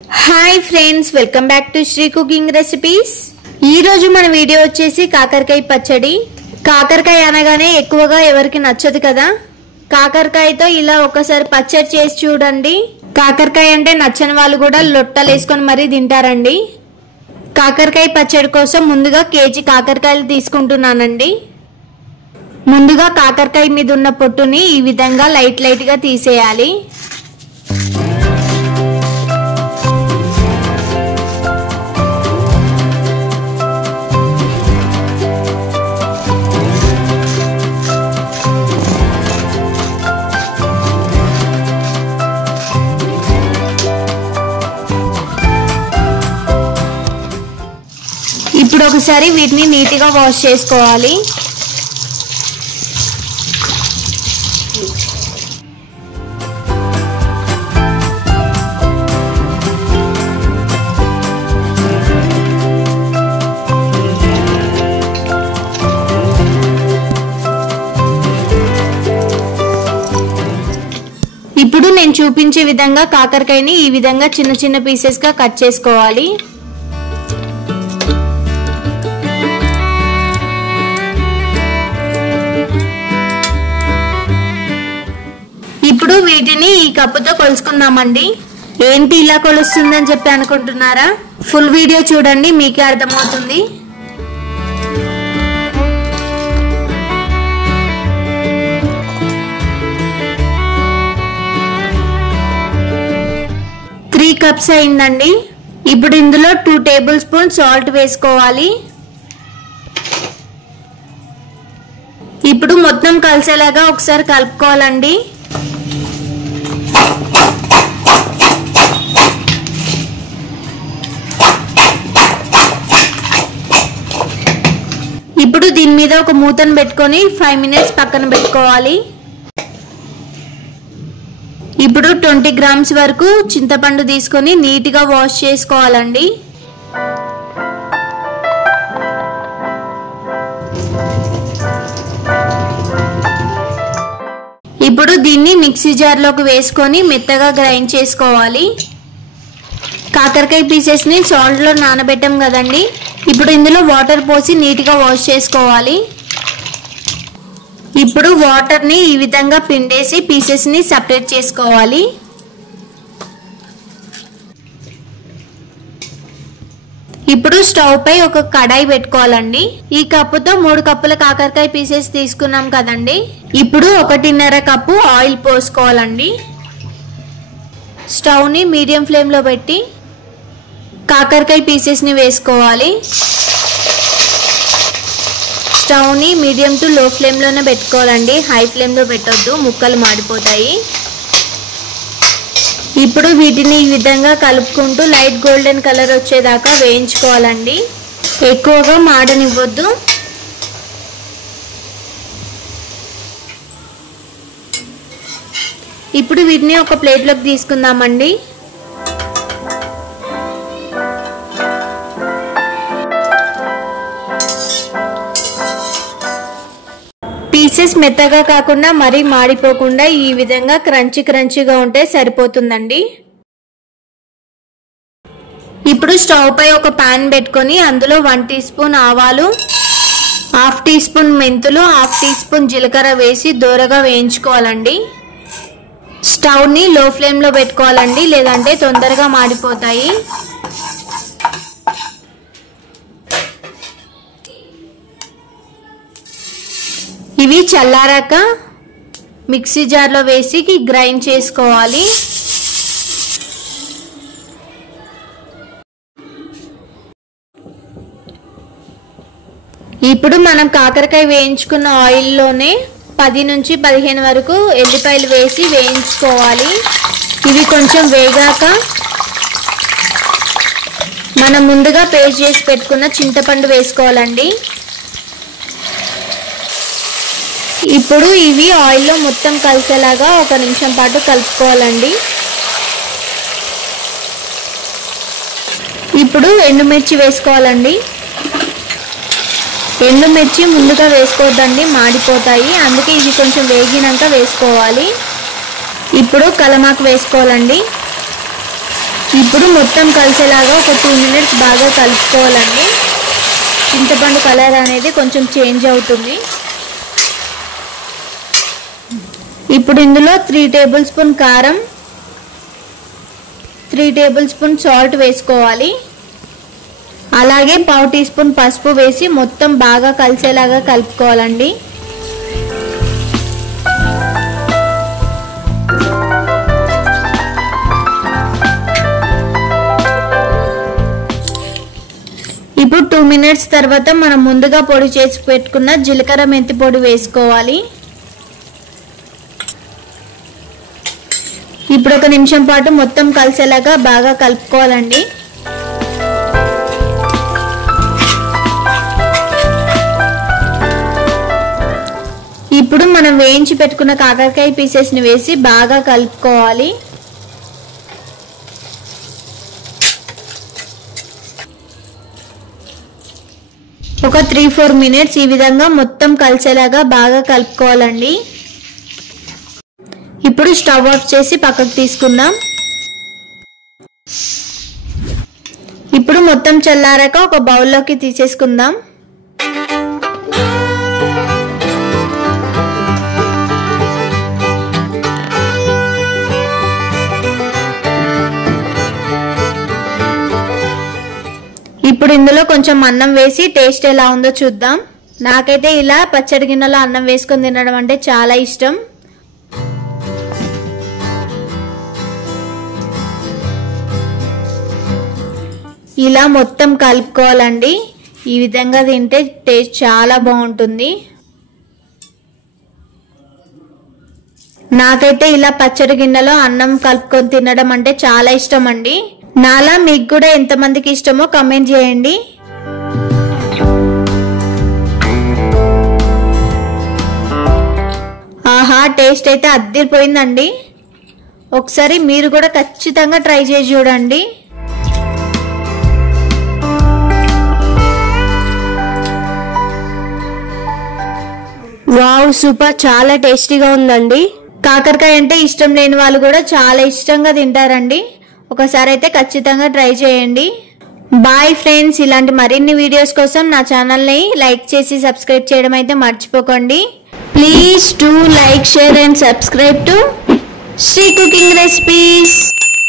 Hi friends welcome back to Shri cooking recipes ఈ రోజు మన వీడియో వచ్చేసి కాకరకాయ పచ్చడి కాకరకాయ అనగానే ఎక్కువగా ఎవరికి నచ్చదు కదా కాకరకాయతో ఇలా ఒకసారి పచ్చడి చేసి చూడండి కాకరకాయ అంటే నచ్చని వాళ్ళు కూడా లొట్టలేసుకొని మరి తింటారండి కాకరకాయ పచ్చడి కోసం ముందుగా కేజీ కాకరకాయలు తీసుకుంటున్నానండి ముందుగా కాకరకాయ మీద ఉన్న పొట్టుని ఈ విధంగా లైట్ గా తీసేయాలి ఇప్పుడు ఒకసారి వీటిని నీట్ గా వాష్ చేసుకోవాలి ఇప్పుడు నేను చూపించే విధంగా కాకరకాయని ఈ విధంగా చిన్న చిన్న పీసెస్ గా కట్ చేసుకోవాలి ఇప్పుడు వీటిని ఈ కప్పుతో కొలుసుకుందామండి ఏంటి ఇలా కొలుస్తుందని చెప్పి అనుకుంటున్నారా ఫుల్ వీడియో చూడండి మీకే అర్థమవుతుంది త్రీ కప్స్ అయిందండి ఇప్పుడు ఇందులో 2 టేబుల్ స్పూన్ సాల్ట్ వేసుకోవాలి ఇప్పుడు మొత్తం కలిసేలాగా ఒకసారి కలుపుకోవాలండి ఇప్పుడు దీని మీద ఒక మూతను పెట్టుకొని 5 మినిట్స్ పక్కన పెట్టుకోవాలి ఇప్పుడు 20 గ్రామ్స్ వరకు చింతపండు తీసుకొని నీట్ గా వాష్ చేసుకోవాలండి ఇప్పుడు దీన్ని మిక్సీ జార్ లోకి వేసుకొని మెత్తగా గ్రైండ్ చేసుకోవాలి కాకరకాయ పీసెస్ ని సాల్ట్ లో నానబెట్టాం కదండి ఇప్పుడు ఇందులో వాటర్ పోసి నీట్ గా వాష్ చేసుకోవాలి ఇప్పుడు వాటర్ ని ఈ విధంగా పిండేసి పీసెస్ ని సెపరేట్ చేసుకోవాలి ఇప్పుడు స్టవ్ పై ఒక కడాయి పెట్టుకోవాలండి ఈ కప్పుతో 3 కప్పుల కాకరకాయ పీసెస్ తీసుకున్నాం కదండి ఇప్పుడు 1.5 కప్పు ఆయిల్ పోసుకోవాలండి స్టవ్ ని మీడియం ఫ్లేమ్ లో పెట్టి కాకరకాయ పీసెస్ ని వేసుకోవాలి స్టవ్ ని మీడియం టు లో ఫ్లేమ్ లోనే పెట్టుకోవాలండి హై ఫ్లేమ్ లో పెట్టొద్దు ముక్కలు మాడిపోతాయి ఇప్పుడు వీటిని ఈ విధంగా కలుపుకుంటూ లైట్ గోల్డెన్ కలర్ వచ్చేదాకా వేయించుకోవాలండి ఎక్కువగా మాడనివ్వద్దు ఇప్పుడు వీటిని ఒక ప్లేట్ లోకి తీసుకుందామండి పీసెస్ మెత్తగా కాకుండా మరీ మాడిపోకుండా ఈ విధంగా క్రంచీగా ఉంటే సరిపోతుందండి ఇప్పుడు స్టవ్ పై ఒక పాన్ పెట్టుకొని అందులో 1 టీ స్పూన్ ఆవాలు 1/2 టీ స్పూన్ మెంతులు 1/2 టీ స్పూన్ జీలకర్ర వేసి దోరగా వేయించుకోవాలండి స్టవ్ ని లో ఫ్లేమ్ లో పెట్టుకోవాలండి లేదంటే తొందరగా మాడిపోతాయి ఇవి చల్లారాక మిక్సీ జార్ లో వేసి గ్రైండ్ చేసుకోవాలి ఇప్పుడు మనం కాకరకాయ వేయించుకున్న ఆయిల్ లోనే 10 నుంచి 15 వరకు ఎల్లిపాయలు వేసి వేయించుకోవాలి ఇవి కొంచెం వేగాక మనం ముందుగా పేస్ట్ చేసి పెట్టుకున్న చింతపండు వేసుకోవాలండి ఇప్పుడు ఇవి ఆయిల్ లో మొత్తం కలిసేలాగా 1 నిమిషం పాటు కలుపుకోవాలండి ఇప్పుడు ఎండుమిర్చి వేసుకోవాలండి ఎండుమిర్చి ముందుగా వేసుకోవద్దండి మాడిపోతాయి అందుకే ఇది కొంచెం వేగినాక వేసుకోవాలి ఇప్పుడు కలమాకు వేసుకోవాలండి ఇప్పుడు మొత్తం కలిసేలాగా ఒక 2 మినిట్స్ బాగా కలుపుకోవాలండి. చింతపండు కలర్ అనేది కొంచెం చేంజ్ అవుతుంది. ఇప్పుడు ఇందులో 3 టేబుల్ స్పూన్ కారం, 3 టేబుల్ స్పూన్ సాల్ట్ వేసుకోవాలి. అలాగే 1/2 టీ స్పూన్ పసుపు వేసి మొత్తం బాగా కలిసేలాగా కలుపుకోవాలండి. ఇప్పుడు 2 మినిట్స్ తర్వాత మనం ముందుగా పొడి చేసి పెట్టుకున్న జీలకర్ర మెంతి పొడి వేసుకోవాలి. ఇప్పుడు 1 నిమిషం పాటు మొత్తం కలిసేలాగా బాగా కలుపుకోవాలండి. ఇప్పుడు మనం వేయించి పెట్టుకున్న కాకరకాయ పీసెస్ ని వేసి బాగా కలుపుకోవాలి. ఒక 3-4 మినిట్స్ ఈ విధంగా మొత్తం కలిసేలాగా బాగా కలుపుకోవాలండి. ఇప్పుడు స్టవ్ ఆఫ్ చేసి పక్కకు తీసుకుందాం. ఇప్పుడు మొత్తం చల్లారాక ఒక బౌల్లోకి తీసేసుకుందాం. ఇప్పుడు ఇందులో కొంచెం అన్నం వేసి టేస్ట్ ఎలా ఉందో చూద్దాం. నాకైతే ఇలా పచ్చడి గిన్నెలో అన్నం వేసుకొని తినడం అంటే చాలా ఇష్టం. ఇలా మొత్తం కలుపుకోవాలండి. ఈ విధంగా తింటే టేస్ట్ చాలా బాగుంటుంది. నాకైతే ఇలా పచ్చడి గిన్నెలో అన్నం కలుపుకొని తినడం అంటే చాలా ఇష్టం అండి. నాలా మీకు కూడా ఎంతమందికి ఇష్టమో కామెంట్ చేయండి. ఆహా, టేస్ట్ అయితే అద్దిరిపోయిందండి. ఒకసారి మీరు కూడా ఖచ్చితంగా ట్రై చేసి చూడండి. వావ్, సూపర్, చాలా టేస్టీగా ఉందండి. కాకరకాయ అంటే ఇష్టం లేని వాళ్ళు కూడా చాలా ఇష్టంగా తింటారండి. ఒకసారి అయితే ఖచ్చితంగా ట్రై చేయండి. Bye friends. ఇలాంటి మరిన్ని వీడియోస్ కోసం నా ఛానల్ని లైక్ చేసి సబ్స్క్రైబ్ చేయడం అయితే మర్చిపోకండి. Please to like, share and subscribe to Shri cooking recipes.